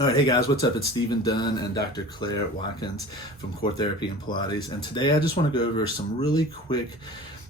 All right, hey guys, what's up? It's Stephen Dunn and Dr. Claire Watkins from CORE Therapy and Pilates. And today I just want to go over some really quick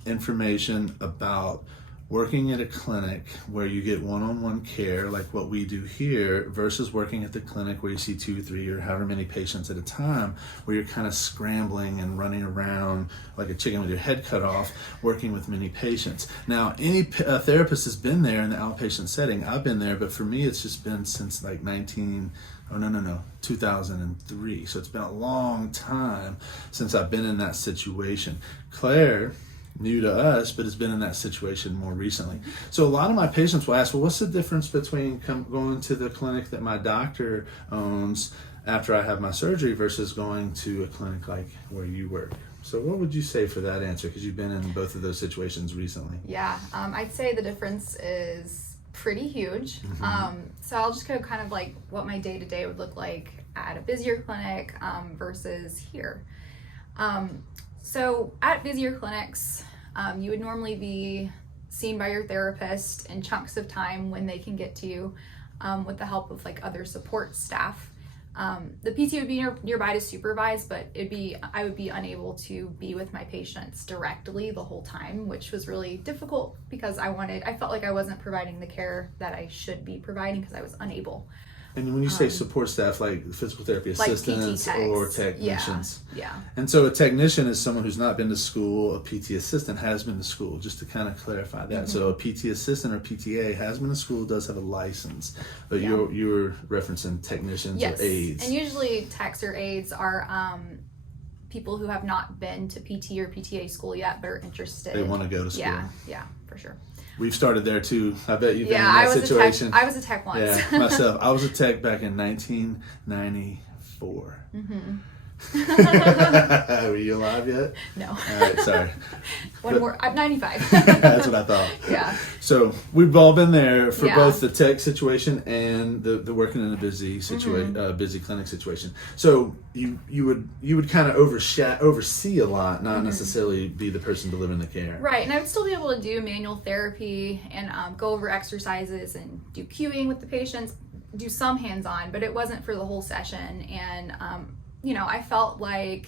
information about working at a clinic where you get one-on-one care like what we do here versus working at the clinic where you see 2, 3, or however many patients at a time, where you're kind of scrambling and running around like a chicken with your head cut off, working with many patients. Now, any therapist has been there in the outpatient setting. I've been there, but for me, it's just been since like 2003. So it's been a long time since I've been in that situation. Claire, new to us, but has been in that situation more recently. So a lot of my patients will ask, well, what's the difference between going to the clinic that my doctor owns after I have my surgery versus going to a clinic like where you work? So what would you say for that answer? Because you've been in both of those situations recently. Yeah, I'd say the difference is pretty huge. So I'll just go kind of like what my day-to-day would look like at a busier clinic versus here. So at busier clinics, you would normally be seen by your therapist in chunks of time when they can get to you with the help of like other support staff. The PT would be nearby to supervise, but I would be unable to be with my patients directly the whole time, which was really difficult because I felt like I wasn't providing the care that I should be providing because I was unable. And when you say support staff, like physical therapy assistants like or technicians? Yeah. And so a technician is someone who's not been to school. A PT assistant has been to school, just to kind of clarify that. So a PT assistant or PTA has been to school, does have a license, but you're referencing technicians or aides. And usually techs or aides are people who have not been to PT or PTA school yet, but are interested. They want to go to school. Yeah, for sure. We've started there too. I bet you've been in that situation. I was a tech once. Yeah, myself. I was a tech back in 1994. Were you alive yet? No. All right, sorry. I'm 95. That's what I thought. Yeah. So we've all been there for Yeah. both the tech situation and the working in a busy situation, busy clinic situation. So you would kind of oversee a lot, not necessarily be the person delivering the care. Right, and I would still be able to do manual therapy and go over exercises and do cueing with the patients, do some hands-on, but it wasn't for the whole session. And I felt like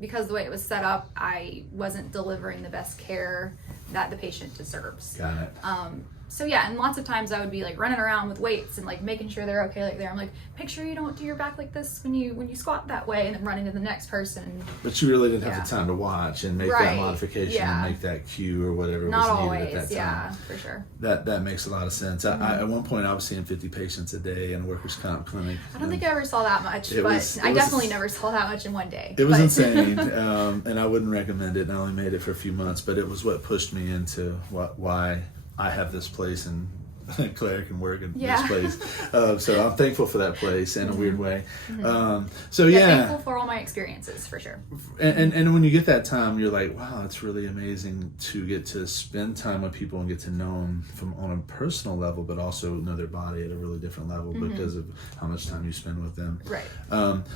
because the way it was set up, I wasn't delivering the best care that the patient deserves. Got it. So yeah, and lots of times I would be like running around with weights and like making sure they're okay like there. I'm like, make sure you don't do your back like this when you squat that way, and then running to the next person. But you really didn't have the time to watch and make that modification and make that cue or whatever Not was always, needed at that time. yeah, for sure. That makes a lot of sense. I at one point I was seeing 50 patients a day in a workers' comp clinic. I don't think I ever saw that much, but I definitely never saw that much in one day. It was insane, and I wouldn't recommend it. And I only made it for a few months, but it was what pushed me into why I have this place and Claire can work in this place. So I'm thankful for that place in a weird way. Thankful for all my experiences, for sure. And when you get that time, you're like, wow, it's really amazing to get to spend time with people and get to know them on a personal level, but also know their body at a really different level because of how much time you spend with them. Right.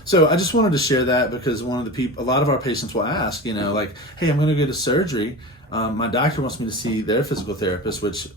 So I just wanted to share that because a lot of our patients will ask, like, hey, I'm going to go to surgery. My doctor wants me to see their physical therapist, which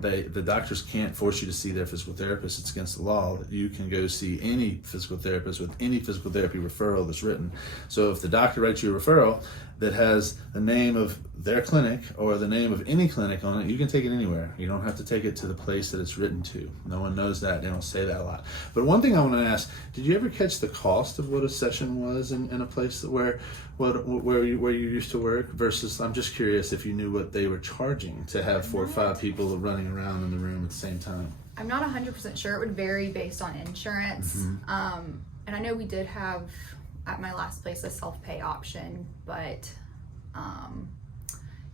the doctors can't force you to see their physical therapist. It's against the law. You can go see any physical therapist with any physical therapy referral that's written. So if the doctor writes you a referral that has the name of their clinic or the name of any clinic on it, you can take it anywhere. You don't have to take it to the place that it's written to. No one knows that. They don't say that a lot. But one thing I want to ask, did you ever catch the cost of what a session was in a place where you used to work versus, I'm just curious if you knew what they were charging to have 4 or 5 people running around in the room at the same time? I'm not 100% sure. It would vary based on insurance. And I know we did have at my last place a self-pay option, but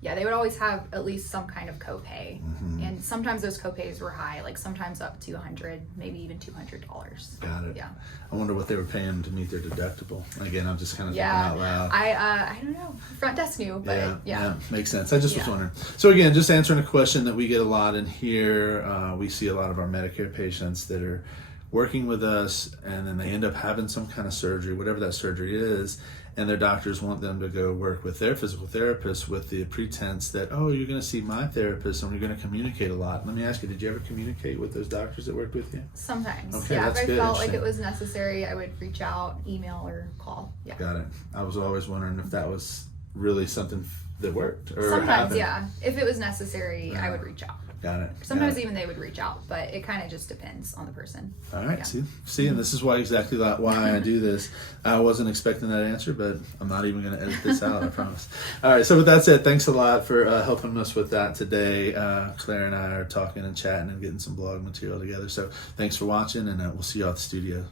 they would always have at least some kind of copay. And sometimes those copays were high, like sometimes up to $100, maybe even $200. Got it. Yeah. I wonder what they were paying to meet their deductible. Again, I'm just kind of thinking out loud. I don't know. Front desk knew, but yeah. Makes sense. I just was wondering. So again, just answering a question that we get a lot in here. We see a lot of our Medicare patients that are working with us, and then they end up having some kind of surgery, whatever that surgery is, and their doctors want them to go work with their physical therapist with the pretense that, oh, you're going to see my therapist and we're going to communicate a lot. Let me ask you, did you ever communicate with those doctors that worked with you? Sometimes. Okay, Yeah, that's if I good. felt like it was necessary, I would reach out, email, or call. Yeah. Got it. I was always wondering if that was really something that worked or Sometimes, happened. yeah. If it was necessary, I would reach out. Got it. Sometimes even they would reach out, but it kind of just depends on the person. All right. Yeah. See, and this is why I do this. I wasn't expecting that answer, but I'm not even going to edit this out. I promise. All right. So with that said, thanks a lot for helping us with that today. Claire and I are talking and chatting and getting some blog material together. So thanks for watching, and we'll see you at the studio.